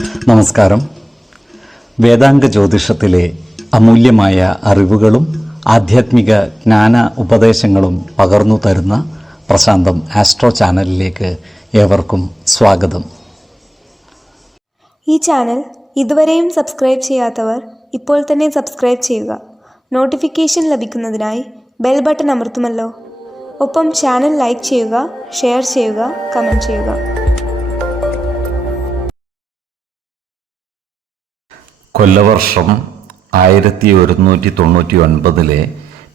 നമസ്കാരം. വേദാംഗ ജ്യോതിഷത്തിലെ അമൂല്യമായ അറിവുകളും ആധ്യാത്മിക ജ്ഞാന ഉപദേശങ്ങളും പകർന്നു തരുന്ന പ്രശാന്തം ആസ്ട്രോ ചാനലിലേക്ക് ഏവർക്കും സ്വാഗതം. ഈ ചാനൽ ഇതുവരെയും സബ്സ്ക്രൈബ് ചെയ്യാത്തവർ ഇപ്പോൾ തന്നെ സബ്സ്ക്രൈബ് ചെയ്യുക. നോട്ടിഫിക്കേഷൻ ലഭിക്കുന്നതിനായി ബെൽ ബട്ടൺ അമർത്തുമല്ലോ. ഒപ്പം ചാനൽ ലൈക്ക് ചെയ്യുക, ഷെയർ ചെയ്യുക, കമൻറ്റ് ചെയ്യുക. കൊല്ലവർഷം 1199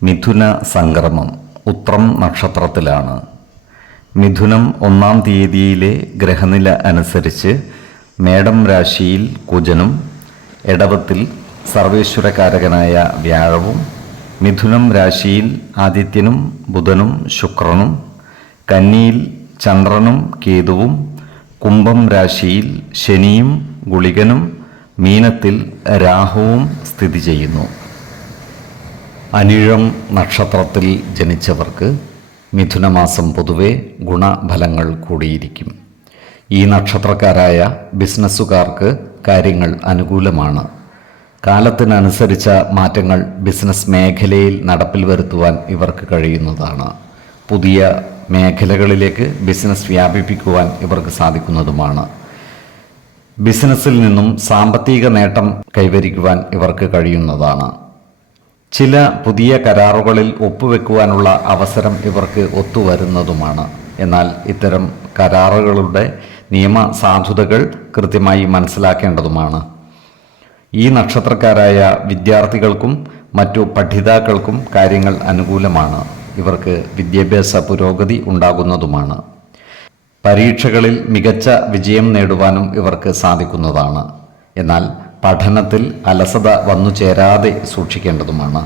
മിഥുന സംക്രമം ഉത്രം നക്ഷത്രത്തിലാണ്. മിഥുനം 1-ാം തീയതിയിലെ ഗ്രഹനില അനുസരിച്ച് മേടം രാശിയിൽ കുജനും, എടവത്തിൽ സർവേശ്വരകാരകനായ വ്യാഴവും, മിഥുനം രാശിയിൽ ആദിത്യനും ബുധനും ശുക്രനും, കന്നിയിൽ ചന്ദ്രനും കേതുവും, കുംഭം രാശിയിൽ ശനിയും ഗുളികനും, മീനത്തിൽ രാഹുവും സ്ഥിതി ചെയ്യുന്നു. അനിഴം നക്ഷത്രത്തിൽ ജനിച്ചവർക്ക് മിഥുനമാസം പൊതുവെ ഗുണഫലങ്ങൾ കൂടിയിരിക്കും. ഈ നക്ഷത്രക്കാരായ ബിസിനസ്സുകാർക്ക് കാര്യങ്ങൾ അനുകൂലമാണ്. കാലത്തിനനുസരിച്ച മാറ്റങ്ങൾ ബിസിനസ് മേഖലയിൽ നടപ്പിൽ വരുത്തുവാൻ ഇവർക്ക് കഴിയുന്നതാണ്. പുതിയ മേഖലകളിലേക്ക് ബിസിനസ് വ്യാപിപ്പിക്കുവാൻ ഇവർക്ക് സാധിക്കുന്നതുമാണ്. ബിസിനസ്സിൽ നിന്നും സാമ്പത്തിക നേട്ടം കൈവരിക്കുവാൻ ഇവർക്ക് കഴിയുന്നതാണ്. ചില പുതിയ കരാറുകളിൽ ഒപ്പുവെക്കുവാനുള്ള അവസരം ഇവർക്ക് ഒത്തുവരുന്നതുമാണ്. എന്നാൽ ഇത്തരം കരാറുകളുടെ നിയമ സാധുതകൾ കൃത്യമായി മനസ്സിലാക്കേണ്ടതുമാണ്. ഈ നക്ഷത്രക്കാരായ വിദ്യാർത്ഥികൾക്കും മറ്റു പഠിതാക്കൾക്കും കാര്യങ്ങൾ അനുകൂലമാണ്. ഇവർക്ക് വിദ്യാഭ്യാസ പുരോഗതി ഉണ്ടാകുന്നതുമാണ്. പരീക്ഷകളിൽ മികച്ച വിജയം നേടുവാനും ഇവർക്ക് സാധിക്കുന്നതാണ്. എന്നാൽ പഠനത്തിൽ അലസത വന്നു ചേരാതെ സൂക്ഷിക്കേണ്ടതുമാണ്.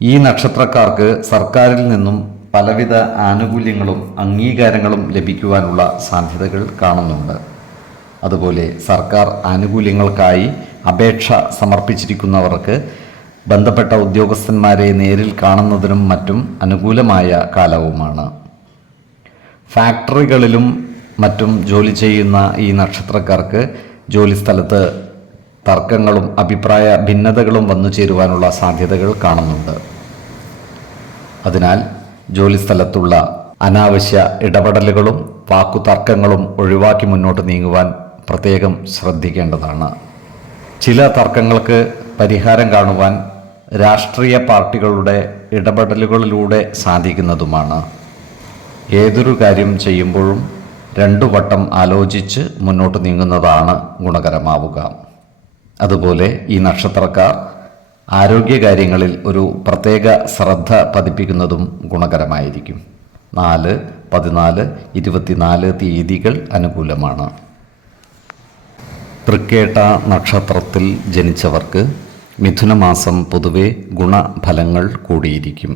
ഈ നക്ഷത്രക്കാർക്ക് സർക്കാരിൽ നിന്നും പലവിധ ആനുകൂല്യങ്ങളും അംഗീകാരങ്ങളും ലഭിക്കുവാനുള്ള സാധ്യതകൾ കാണുന്നുണ്ട്. അതുപോലെ സർക്കാർ ആനുകൂല്യങ്ങൾക്കായി അപേക്ഷ സമർപ്പിച്ചിരിക്കുന്നവർക്ക് ബന്ധപ്പെട്ട ഉദ്യോഗസ്ഥന്മാരെ നേരിൽ കാണുന്നതിനും മറ്റും അനുകൂലമായ കാലവുമാണ്. ഫാക്ടറികളിലും മറ്റും ജോലി ചെയ്യുന്ന ഈ നക്ഷത്രക്കാർക്ക് ജോലിസ്ഥലത്ത് തർക്കങ്ങളും അഭിപ്രായ ഭിന്നതകളും വന്നു ചേരുവാനുള്ള സാധ്യതകൾ കാണുന്നുണ്ട്. അതിനാൽ ജോലിസ്ഥലത്തുള്ള അനാവശ്യ ഇടപെടലുകളും വാക്കുതർക്കങ്ങളും ഒഴിവാക്കി മുന്നോട്ട് നീങ്ങുവാൻ പ്രത്യേകം ശ്രദ്ധിക്കേണ്ടതാണ്. ചില തർക്കങ്ങൾക്ക് പരിഹാരം കാണുവാൻ രാഷ്ട്രീയ പാർട്ടികളുടെ ഇടപെടലുകളിലൂടെ സാധിക്കുന്നതുമാണ്. ഏതൊരു കാര്യം ചെയ്യുമ്പോഴും 2 വട്ടം ആലോചിച്ച് മുന്നോട്ട് നീങ്ങുന്നതാണ് ഗുണകരമാവുക. അതുപോലെ ഈ നക്ഷത്രക്കാർ ആരോഗ്യകാര്യങ്ങളിൽ ഒരു പ്രത്യേക ശ്രദ്ധ പതിപ്പിക്കുന്നതും ഗുണകരമായിരിക്കും. 4, 14, 24 തീയതികൾ അനുകൂലമാണ്. തൃക്കേട്ട നക്ഷത്രത്തിൽ ജനിച്ചവർക്ക് മിഥുനമാസം പൊതുവെ ഗുണഫലങ്ങൾ കൂടിയിരിക്കും.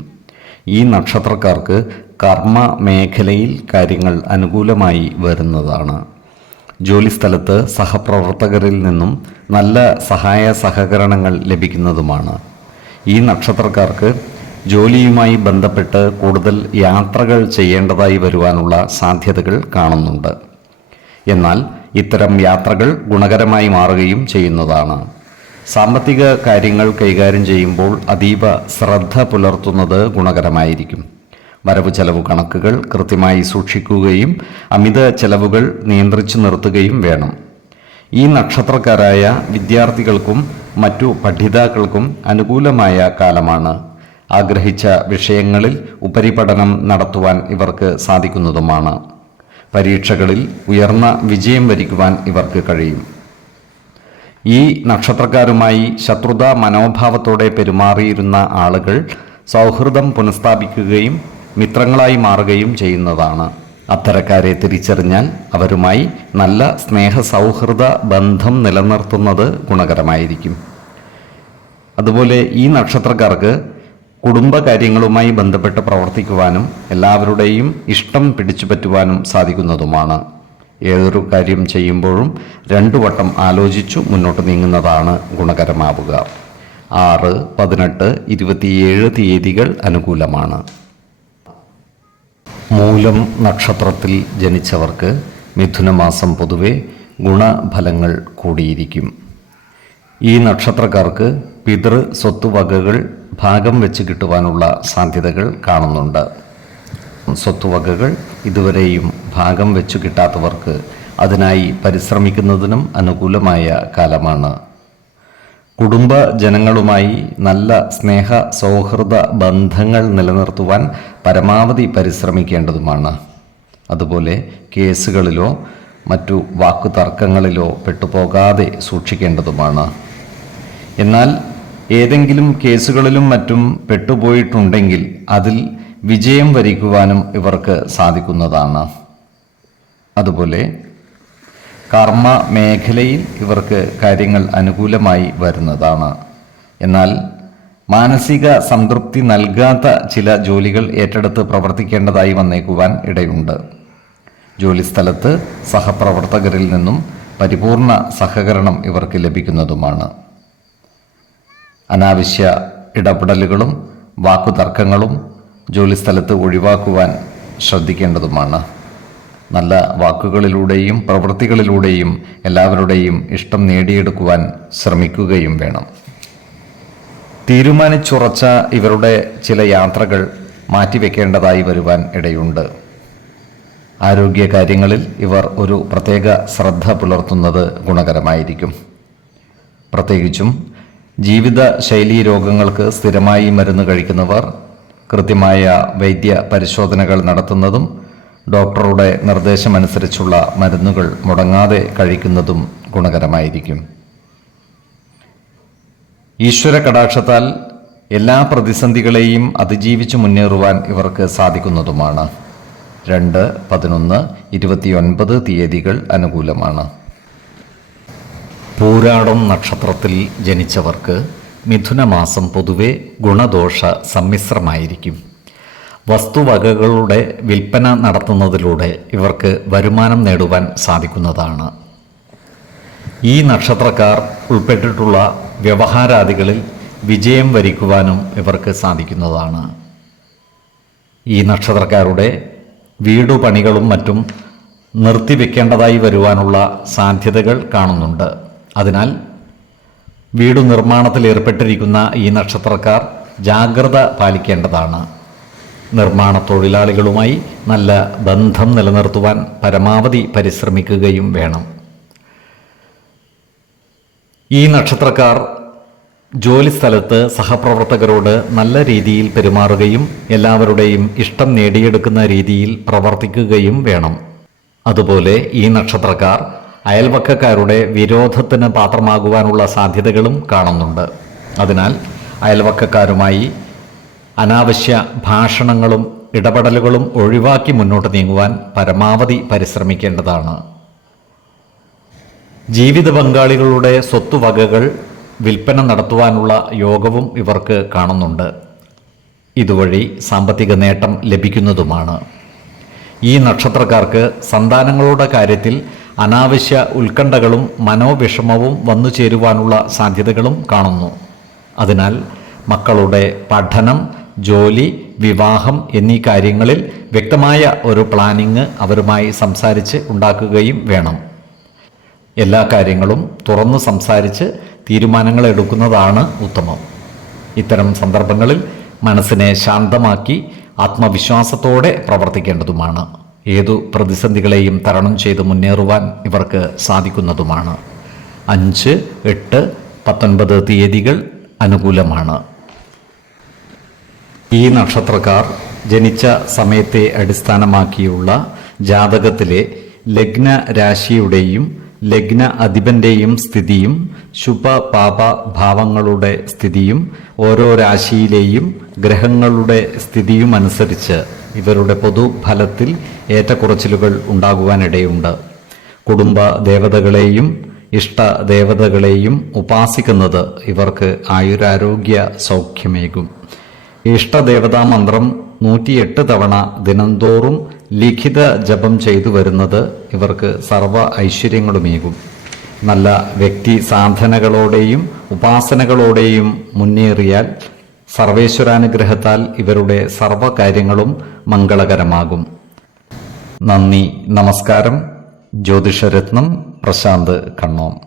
ഈ നക്ഷത്രക്കാർക്ക് കർമ്മ മേഖലയിൽ കാര്യങ്ങൾ അനുകൂലമായി വരുന്നതാണ്. ജോലിസ്ഥലത്ത് സഹപ്രവർത്തകരിൽ നിന്നും നല്ല സഹായ സഹകരണങ്ങൾ ലഭിക്കുന്നതുമാണ്. ഈ നക്ഷത്രക്കാർക്ക് ജോലിയുമായി ബന്ധപ്പെട്ട് കൂടുതൽ യാത്രകൾ ചെയ്യേണ്ടതായി വരുവാനുള്ള സാധ്യതകൾ കാണുന്നുണ്ട്. എന്നാൽ ഇത്തരം യാത്രകൾ ഗുണകരമായി മാറുകയും ചെയ്യുന്നതാണ്. സാമ്പത്തിക കാര്യങ്ങൾ കൈകാര്യം ചെയ്യുമ്പോൾ അതീവ ശ്രദ്ധ പുലർത്തുന്നത് ഗുണകരമായിരിക്കും. വരവ് ചെലവ് കണക്കുകൾ കൃത്യമായി സൂക്ഷിക്കുകയും അമിത ചെലവുകൾ നിയന്ത്രിച്ചു നിർത്തുകയും വേണം. ഈ നക്ഷത്രക്കാരായ വിദ്യാർത്ഥികൾക്കും മറ്റു പഠിതാക്കൾക്കും അനുകൂലമായ കാലമാണ്. ആഗ്രഹിച്ച വിഷയങ്ങളിൽ ഉപരിപഠനം നടത്തുവാൻ ഇവർക്ക് സാധിക്കുന്നതുമാണ്. പരീക്ഷകളിൽ ഉയർന്ന വിജയം വരിക്കുവാൻ ഇവർക്ക് കഴിയും. ഈ നക്ഷത്രക്കാരുമായി ശത്രുതാ മനോഭാവത്തോടെ പെരുമാറിയിരുന്ന ആളുകൾ സൗഹൃദം പുനഃസ്ഥാപിക്കുകയും മിത്രങ്ങളായി മാറുകയും ചെയ്യുന്നതാണ്. അത്തരക്കാരെ തിരിച്ചറിഞ്ഞാൽ അവരുമായി നല്ല സ്നേഹ സൗഹൃദ ബന്ധം നിലനിർത്തുന്നത് ഗുണകരമായിരിക്കും. അതുപോലെ ഈ നക്ഷത്രക്കാർക്ക് കുടുംബകാര്യങ്ങളുമായി ബന്ധപ്പെട്ട് പ്രവർത്തിക്കുവാനും എല്ലാവരുടെയും ഇഷ്ടം പിടിച്ചുപറ്റുവാനും സാധിക്കുന്നതുമാണ്. ഏതൊരു കാര്യം ചെയ്യുമ്പോഴും 2 വട്ടം ആലോചിച്ചു മുന്നോട്ട് നീങ്ങുന്നതാണ് ഗുണകരമാവുക. 6, 18, 27 തീയതികൾ അനുകൂലമാണ്. മൂലം നക്ഷത്രത്തിൽ ജനിച്ചവർക്ക് മിഥുനമാസം പൊതുവെ ഗുണഫലങ്ങൾ കൂടിയിരിക്കും. ഈ നക്ഷത്രക്കാർക്ക് പിതൃ സ്വത്തുവകകൾ ഭാഗം വെച്ച് കിട്ടുവാനുള്ള സാധ്യതകൾ കാണുന്നുണ്ട്. സ്വത്തുവകകൾ ഇതുവരെയും ഭാഗം വെച്ചു കിട്ടാത്തവർക്ക് അതിനായി പരിശ്രമിക്കുന്നതിനും അനുകൂലമായ കാലമാണ്. കുടുംബ ജനങ്ങളുമായി നല്ല സ്നേഹ സൗഹൃദ ബന്ധങ്ങൾ നിലനിർത്തുവാൻ പരമാവധി പരിശ്രമിക്കേണ്ടതുമാണ്. അതുപോലെ കേസുകളിലോ മറ്റു വാക്കുതർക്കങ്ങളിലോ പെട്ടുപോകാതെ സൂക്ഷിക്കേണ്ടതുമാണ്. എന്നാൽ ഏതെങ്കിലും കേസുകളിലും മറ്റും പെട്ടുപോയിട്ടുണ്ടെങ്കിൽ അതിൽ വിജയം വരിക്കുവാനും ഇവർക്ക് സാധിക്കുന്നതാണ്. അതുപോലെ കർമ്മ മേഖലയിൽ ഇവർക്ക് കാര്യങ്ങൾ അനുകൂലമായി വരുന്നതാണ്. എന്നാൽ മാനസിക സംതൃപ്തി നൽകാത്ത ചില ജോലികൾ ഏറ്റെടുത്ത് പ്രവർത്തിക്കേണ്ടതായി വന്നേക്കുവാൻ ഇടയുണ്ട്. ജോലിസ്ഥലത്ത് സഹപ്രവർത്തകരിൽ നിന്നും പരിപൂർണ സഹകരണം ഇവർക്ക് ലഭിക്കുന്നതുമാണ്. അനാവശ്യ ഇടപെടലുകളും വാക്കുതർക്കങ്ങളും ജോലിസ്ഥലത്ത് ഒഴിവാക്കുവാൻ ശ്രദ്ധിക്കേണ്ടതുമാണ്. നല്ല വാക്കുകളിലൂടെയും പ്രവൃത്തികളിലൂടെയും എല്ലാവരുടെയും ഇഷ്ടം നേടിയെടുക്കുവാൻ ശ്രമിക്കുകയും വേണം. തീരുമാനിച്ചുറച്ച ഇവരുടെ ചില യാത്രകൾ മാറ്റിവെക്കേണ്ടതായി വരുവാൻ ഇടയുണ്ട്. ആരോഗ്യകാര്യങ്ങളിൽ ഇവർ ഒരു പ്രത്യേക ശ്രദ്ധ പുലർത്തുന്നത് ഗുണകരമായിരിക്കും. പ്രത്യേകിച്ചും ജീവിതശൈലീ രോഗങ്ങൾക്ക് സ്ഥിരമായി മരുന്ന് കഴിക്കുന്നവർ കൃത്യമായ വൈദ്യ പരിശോധനകൾ നടത്തുന്നതും ഡോക്ടറുടെ നിർദ്ദേശമനുസരിച്ചുള്ള മരുന്നുകൾ മുടങ്ങാതെ കഴിക്കുന്നതും ഗുണകരമായിരിക്കും. ഈശ്വര കടാക്ഷത്താൽ എല്ലാ പ്രതിസന്ധികളെയും അതിജീവിച്ചു മുന്നേറുവാൻ ഇവർക്ക് സാധിക്കുന്നതുമാണ്. 2, 11, 29 തീയതികൾ അനുകൂലമാണ്. പൂരാടം നക്ഷത്രത്തിൽ ജനിച്ചവർക്ക് മിഥുനമാസം പൊതുവെ ഗുണദോഷ സമ്മിശ്രമായിരിക്കും. വസ്തുവകകളുടെ വിൽപ്പന നടത്തുന്നതിലൂടെ ഇവർക്ക് വരുമാനം നേടുവാൻ സാധിക്കുന്നതാണ്. ഈ നക്ഷത്രക്കാർ ഉൾപ്പെട്ടിട്ടുള്ള വ്യവഹാരാദികളിൽ വിജയം വരിക്കുവാനും ഇവർക്ക് സാധിക്കുന്നതാണ്. ഈ നക്ഷത്രക്കാരുടെ വീടുപണികളും മറ്റും നിർത്തിവെക്കേണ്ടതായി വരുവാനുള്ള സാധ്യതകൾ കാണുന്നുണ്ട്. അതിനാൽ വീടു നിർമ്മാണത്തിൽ ഏർപ്പെട്ടിരിക്കുന്ന ഈ നക്ഷത്രക്കാർ ജാഗ്രത പാലിക്കേണ്ടതാണ്. നിർമ്മാണ തൊഴിലാളികളുമായി നല്ല ബന്ധം നിലനിർത്തുവാൻ പരമാവധി പരിശ്രമിക്കുകയും വേണം. ഈ നക്ഷത്രക്കാർ ജോലിസ്ഥലത്ത് സഹപ്രവർത്തകരോട് നല്ല രീതിയിൽ പെരുമാറുകയും എല്ലാവരുടെയും ഇഷ്ടം നേടിയെടുക്കുന്ന രീതിയിൽ പ്രവർത്തിക്കുകയും വേണം. അതുപോലെ ഈ നക്ഷത്രക്കാർ അയൽവക്കക്കാരുടെ വിരോധത്തിന് പാത്രമാകുവാനുള്ള സാധ്യതകളും കാണുന്നുണ്ട്. അതിനാൽ അയൽവക്കക്കാരുമായി അനാവശ്യ ഭാഷണങ്ങളും ഇടപെടലുകളും ഒഴിവാക്കി മുന്നോട്ട് നീങ്ങുവാൻ പരമാവധി പരിശ്രമിക്കേണ്ടതാണ്. ജീവിത പങ്കാളികളുടെ സ്വത്തുവകകൾ വിൽപ്പന നടത്തുവാനുള്ള യോഗവും ഇവർക്ക് കാണുന്നുണ്ട്. ഇതുവഴി സാമ്പത്തിക നേട്ടം ലഭിക്കുന്നതുമാണ്. ഈ നക്ഷത്രക്കാർക്ക് സന്താനങ്ങളുടെ കാര്യത്തിൽ അനാവശ്യ ഉത്കണ്ഠകളും മനോവിഷമവും വന്നു ചേരുവാനുള്ള സാധ്യതകളും കാണുന്നു. അതിനാൽ മക്കളുടെ പഠനം, ജോലി, വിവാഹം എന്നീ കാര്യങ്ങളിൽ വ്യക്തമായ ഒരു പ്ലാനിങ് അവരുമായി സംസാരിച്ച് ഉണ്ടാക്കുകയും വേണം. എല്ലാ കാര്യങ്ങളും തുറന്നു സംസാരിച്ച് തീരുമാനങ്ങൾ എടുക്കുന്നതാണ് ഉത്തമം. ഇത്തരം സന്ദർഭങ്ങളിൽ മനസ്സിനെ ശാന്തമാക്കി ആത്മവിശ്വാസത്തോടെ പ്രവർത്തിക്കേണ്ടതുമാണ്. ഏതു പ്രതിസന്ധികളെയും തരണം ചെയ്ത് മുന്നേറുവാൻ ഇവർക്ക് സാധിക്കുന്നതുമാണ്. 5, 8, 19 തീയതികൾ അനുകൂലമാണ്. ഈ നക്ഷത്രക്കാർ ജനിച്ച സമയത്തെ അടിസ്ഥാനമാക്കിയുള്ള ജാതകത്തിലെ ലഗ്ന രാശിയുടെയും ലഗ്ന അധിപന്റെയും സ്ഥിതിയും ശുഭപാപ ഭാവങ്ങളുടെ സ്ഥിതിയും ഓരോ രാശിയിലെയും ഗ്രഹങ്ങളുടെ സ്ഥിതിയും അനുസരിച്ച് ഇവരുടെ പൊതുഫലത്തിൽ ഏറ്റക്കുറച്ചിലുകൾ ഉണ്ടാകുവാനിടയുണ്ട്. കുടുംബ ദേവതകളെയും ഇഷ്ടദേവതകളെയും ഉപാസിക്കുന്നത് ഇവർക്ക് ആയുരാരോഗ്യ സൗഖ്യമേകും. ഇഷ്ടദേവതാ മന്ത്രം 108 തവണ ദിനംതോറും ലിഖിത ജപം ചെയ്തു വരുന്നത് ഇവർക്ക് സർവ ഐശ്വര്യങ്ങളുമേകും. നല്ല വ്യക്തി സാധനകളോടെയും ഉപാസനകളോടെയും മുന്നേറിയാൽ സർവേശ്വരാനുഗ്രഹത്താൽ ഇവരുടെ സർവകാര്യങ്ങളും മംഗളകരമാകും. നന്ദി, നമസ്കാരം. ജ്യോതിഷരത്നം പ്രശാന്ത് കണ്ണോം.